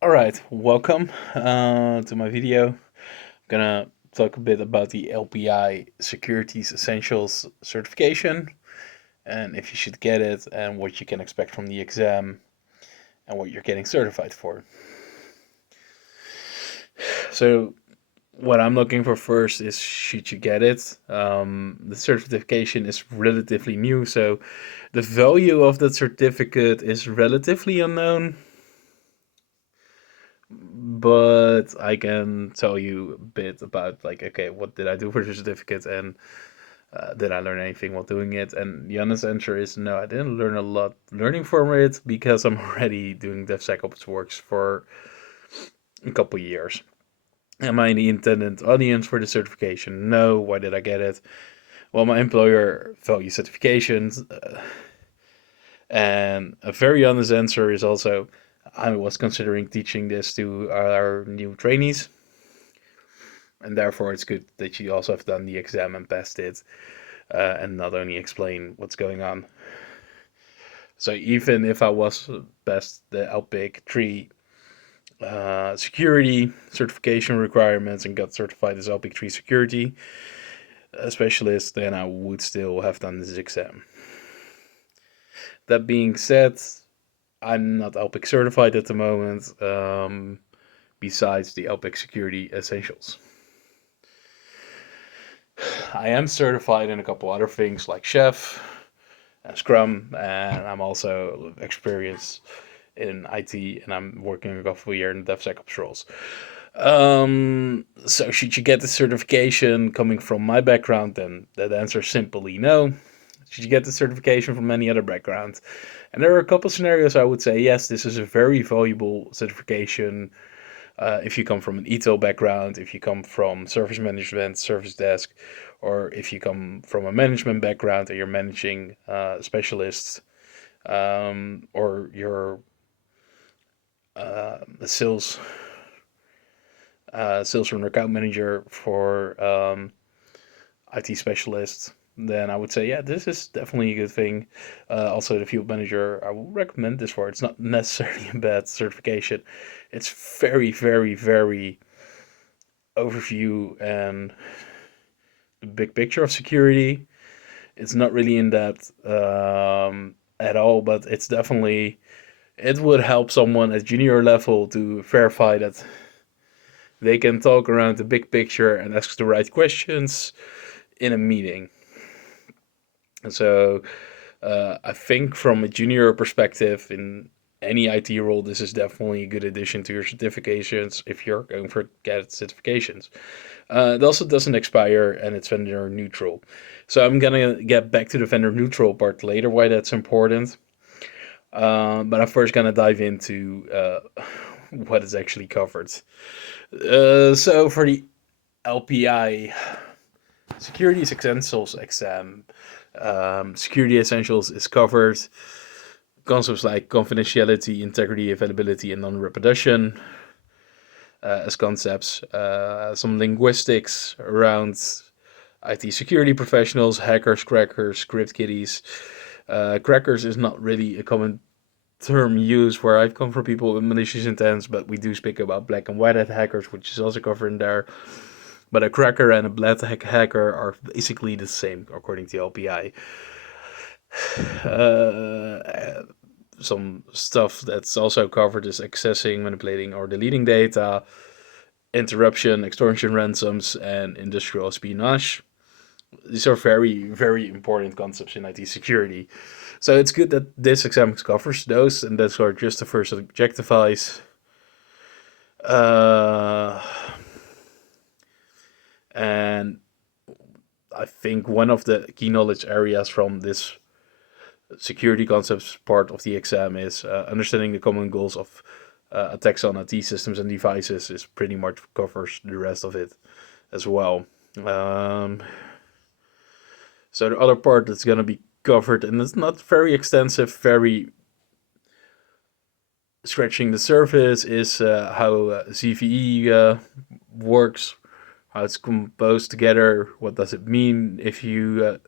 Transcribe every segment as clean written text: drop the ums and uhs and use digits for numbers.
All right, welcome to my video. I'm gonna talk a bit about the LPI Securities Essentials certification and if you should get it and what you can expect from the exam and what you're getting certified for. So, what I'm looking for first is should you get it? The certification is relatively new, so the value of that certificate is relatively unknown, but I can tell you a bit about like okay, what did I do for the certificate and did I learn anything while doing it? And the honest answer is no, I didn't learn a lot learning from it because I'm already doing DevSecOps works for a couple years. Am I the intended audience for the certification? No. Why did I get it? Well, my employer values certifications, and a very honest answer is also I was considering teaching this to our new trainees, and therefore it's good that you also have done the exam and passed it, and not only explain what's going on. So even if I was past the LPIC 3 security certification requirements and got certified as LPIC 3 security specialist, then I would still have done this exam. That being said, I'm not LPIC certified at the moment, besides the LPIC security essentials. I am certified in a couple other things like Chef and Scrum, and I'm also experienced in IT, and I'm working a couple of years in DevSecOps roles. So should you get the certification coming from my background? Then that answer is simply no. Should you get the certification from any other background? And there are a couple scenarios I would say yes, this is a very valuable certification. If you come from an ETL background, if you come from service management, service desk, or if you come from a management background and you're managing specialists, or you're a sales and account manager for IT specialists, then I would say, yeah, this is definitely a good thing. Also, the field manager, I will recommend this for. It's not necessarily a bad certification. It's very, very, very overview and the big picture of security. It's not really in depth at all, but it's definitely it would help someone at junior level to verify that they can talk around the big picture and ask the right questions in a meeting. And so I think from a junior perspective in any IT role, this is definitely a good addition to your certifications if you're going for get certifications. It also doesn't expire and it's vendor neutral. So I'm gonna get back to the vendor neutral part later, why that's important. But I'm first gonna dive into what is actually covered. So for the LPI Security Essentials exam, Security Essentials is covered. Concepts like confidentiality, integrity, availability, and non-reproduction as concepts. Some linguistics around IT security professionals, hackers, crackers, script kiddies. Crackers is not really a common term used where I've come from people with malicious intents, but we do speak about black and white hat hackers, which is also covered in there. But a cracker and a black hat hacker are basically the same, according to LPI. Some stuff that's also covered is accessing, manipulating, or deleting data, interruption, extortion, ransoms, and industrial espionage. These are very, very important concepts in IT security. So it's good that this exam covers those, and those are just the first objectivize. Uh, and I think one of the key knowledge areas from this security concepts part of the exam is understanding the common goals of attacks on IT systems and devices is pretty much covers the rest of it as well. Um, so the other part that's going to be covered, and it's not very extensive, very scratching the surface, is how CVE works, how it's composed together, what does it mean if you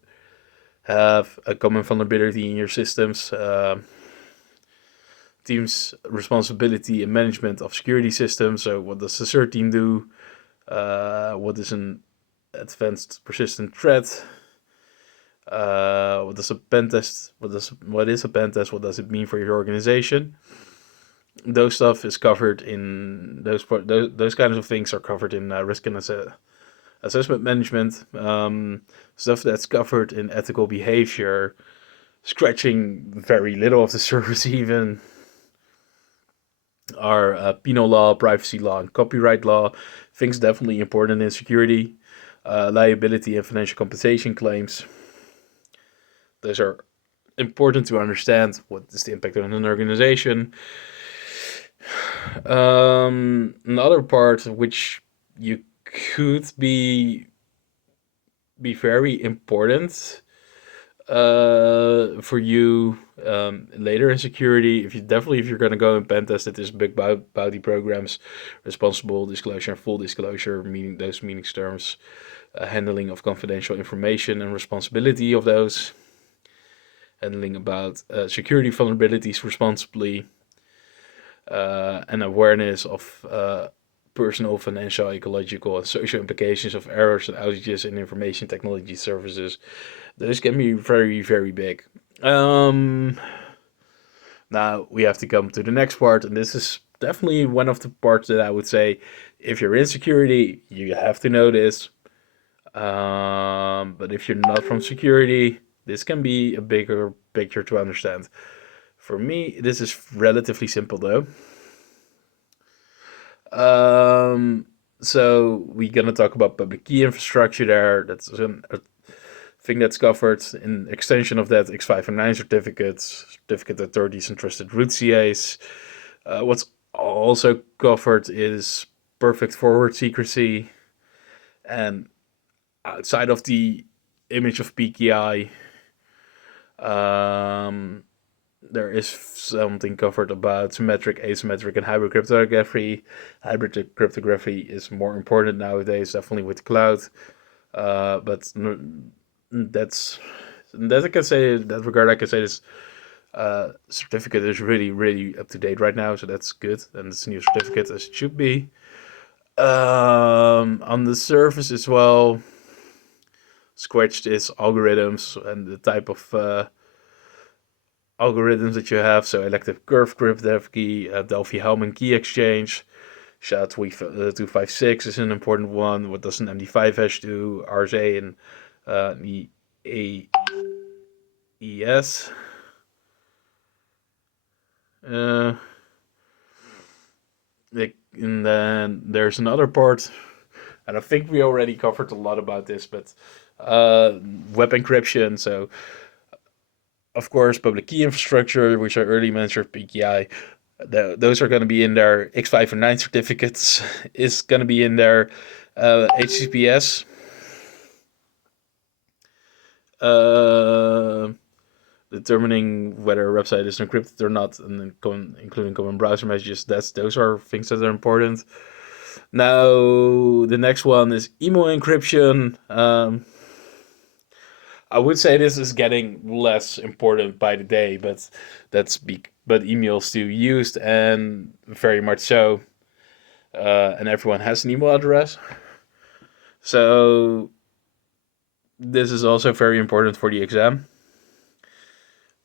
have a common vulnerability in your systems. team's responsibility and management of security systems. So what does the CERT team do? What is an advanced persistent threat? What does a pen test? What is a pen test? What does it mean for your organization? Those stuff is covered in those kinds of things are covered in risk and assessment management. Stuff that's covered in ethical behavior, scratching very little of the surface even, are penal law, privacy law, and copyright law. Things definitely important in security. Liability and financial compensation claims. Those are important to understand. What is the impact on an organization? Another part which you could be very important for you later in security. If you're gonna go and pen test it, is big bounty programs, responsible disclosure, and full disclosure, meaning those meanings terms, handling of confidential information and responsibility of those, handling about security vulnerabilities responsibly, and awareness of personal, financial, ecological, and social implications of errors and outages in information technology services. Those can be very, very big. Now we have to come to the next part, and this is definitely one of the parts that I would say, if you're in security, you have to know this. But if you're not from security, this can be a bigger picture to understand. For me, this is relatively simple though. So we're gonna talk about public key infrastructure there. That's a thing that's covered in extension of that X509 certificates, certificate authorities and trusted root CAs. What's also covered is perfect forward secrecy, and outside of the image of PKI, um, there is something covered about symmetric, asymmetric, and hybrid cryptography. Hybrid cryptography is more important nowadays, definitely with cloud. But that's that I can say in that regard. I can say this certificate is really, really up to date right now, so that's good, and it's a new certificate as it should be. On the surface as well, Squelched is algorithms and the type of algorithms that you have. So elective curve cryptography, Delphi-Hellman key exchange, SHA-256 is an important one. What does an MD5 hash do? RSA and the AES. Uh, and then there's another part, and I think we already covered a lot about this, but web encryption. So, of course, public key infrastructure, which I earlier mentioned, PKI. Those are going to be in there. X509 certificates is going to be in there. HTTPS. Determining whether a website is encrypted or not, and then including common browser messages. Those are things that are important. Now the next one is email encryption. I would say this is getting less important by the day, but but email still used, and very much so. And everyone has an email address, so this is also very important for the exam.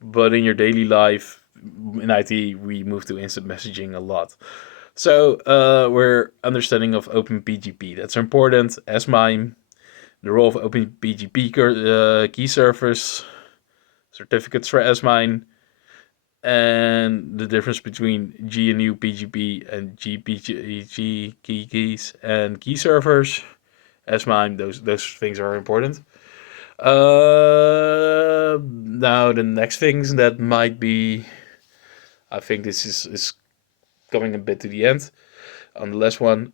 But in your daily life, in IT, we move to instant messaging a lot. So we're understanding of OpenPGP. That's important. S-MIME, the role of OpenPGP key servers, certificates for S-MIME, and the difference between GNU PGP and GPG key keys and key servers. S-MIME, those things are important. Now the next things that might be, I think this is coming a bit to the end on the last one.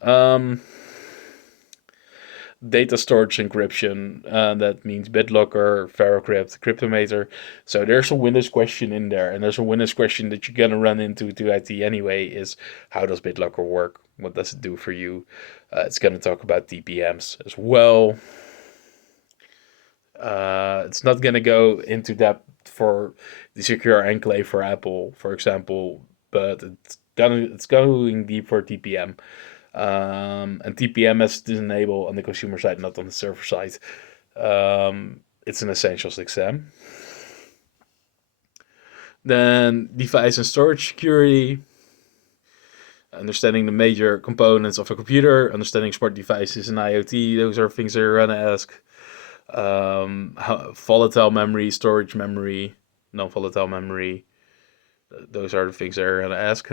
Data storage encryption. That means BitLocker, Ferrocrypt, Cryptomator. So there's a Windows question in there, and there's a Windows question that you're gonna run into to IT anyway. Is how does BitLocker work? What does it do for you? It's gonna talk about DPMs as well. It's not gonna go into depth for the secure enclave for Apple, for example. but it's going deep for TPM. And TPM is enabled on the consumer side, not on the server side. It's an essentials exam. Then device and storage security, understanding the major components of a computer, understanding smart devices and IoT. Those are things that you're gonna ask. Volatile memory, storage memory, non-volatile memory. Those are the things that you're gonna ask.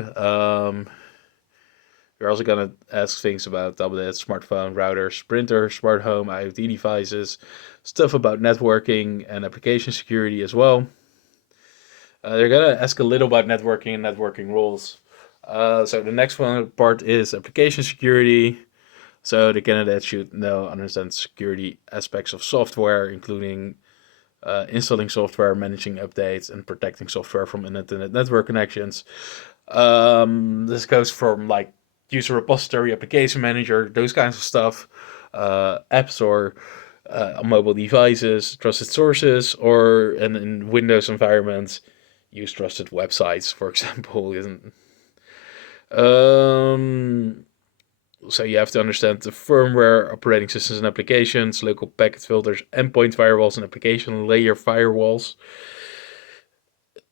You're also gonna ask things about tablets, smartphone, routers, printers, smart home, IoT devices, stuff about networking and application security as well. They're gonna ask a little about networking and networking rules. So the next one part is application security. So the candidate should understand security aspects of software, including installing software, managing updates, and protecting software from internet network connections. This goes from like user repository, application manager, those kinds of stuff, apps or on mobile devices, trusted sources, or in Windows environments, use trusted websites, for example. Um, so you have to understand the firmware, operating systems and applications, local packet filters, endpoint firewalls, and application layer firewalls.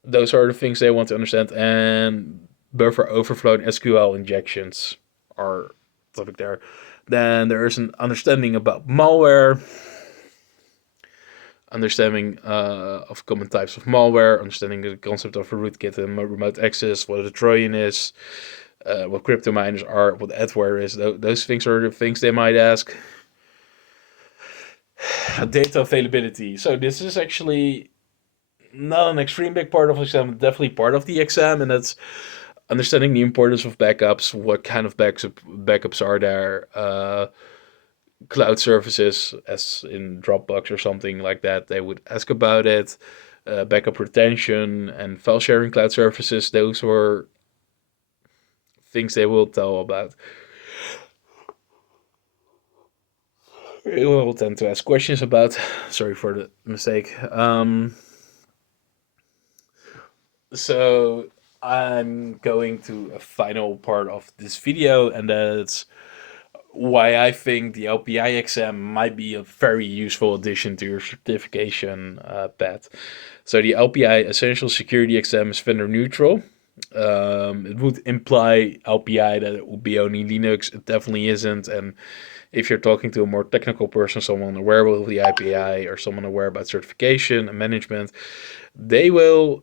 Those are the things they want to understand. And buffer overflow and SQL injections are topic there. Then there is an understanding about malware, understanding of common types of malware, understanding the concept of a rootkit and remote access, what a Trojan is, what crypto miners are, what adware is. Those things are the things they might ask. Data availability. So this is actually not an extreme big part of the exam, definitely part of the exam, and that's understanding the importance of backups. What kind of backups are there? Cloud services, as in Dropbox or something like that, they would ask about it. Backup retention and file sharing cloud services, those were things they will tell about. They will tend to ask questions about. Sorry for the mistake. So I'm going to a final part of this video, and that's why I think the LPI exam might be a very useful addition to your certification path. So the LPI Essential Security Exam is vendor neutral. It would imply LPI that it would be only Linux. It definitely isn't. And if you're talking to a more technical person, someone aware of the LPI or someone aware about certification and management, they will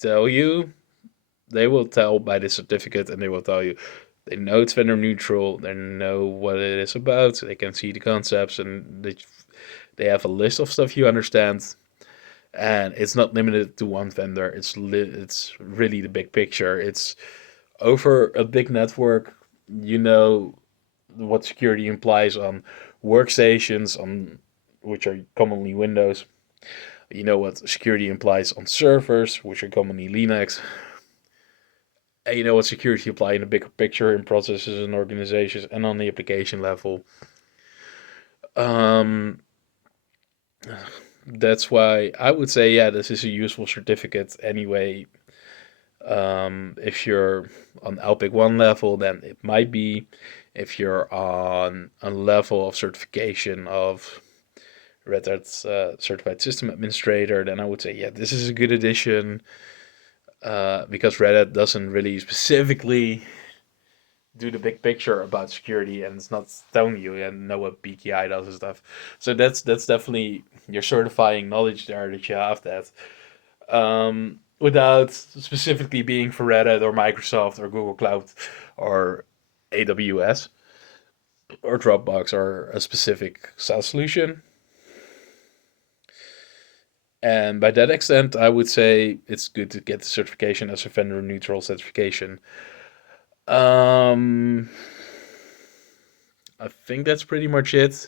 tell you. They will tell by the certificate, and they will tell you they know it's vendor neutral. They know what it is about. They can see the concepts, and they have a list of stuff you understand. And it's not limited to one vendor. It's really the big picture. It's over a big network. You know what security implies on workstations, on which are commonly Windows. You know what security implies on servers, which are commonly Linux. And you know what security apply in the bigger picture in processes and organizations and on the application level. Um, that's why I would say, yeah, this is a useful certificate anyway. If you're on LPIC 1 level, then it might be. If you're on a level of certification of Red Hat Certified System Administrator, then I would say, yeah, this is a good addition because Red Hat doesn't really specifically do the big picture about security, and it's not telling you and know what PKI does and stuff. So that's definitely your certifying knowledge there that you have that. Without specifically being for Red Hat or Microsoft or Google Cloud or AWS or Dropbox or a specific SaaS solution. And by that extent, I would say it's good to get the certification as a vendor neutral certification. Um, I think that's pretty much it.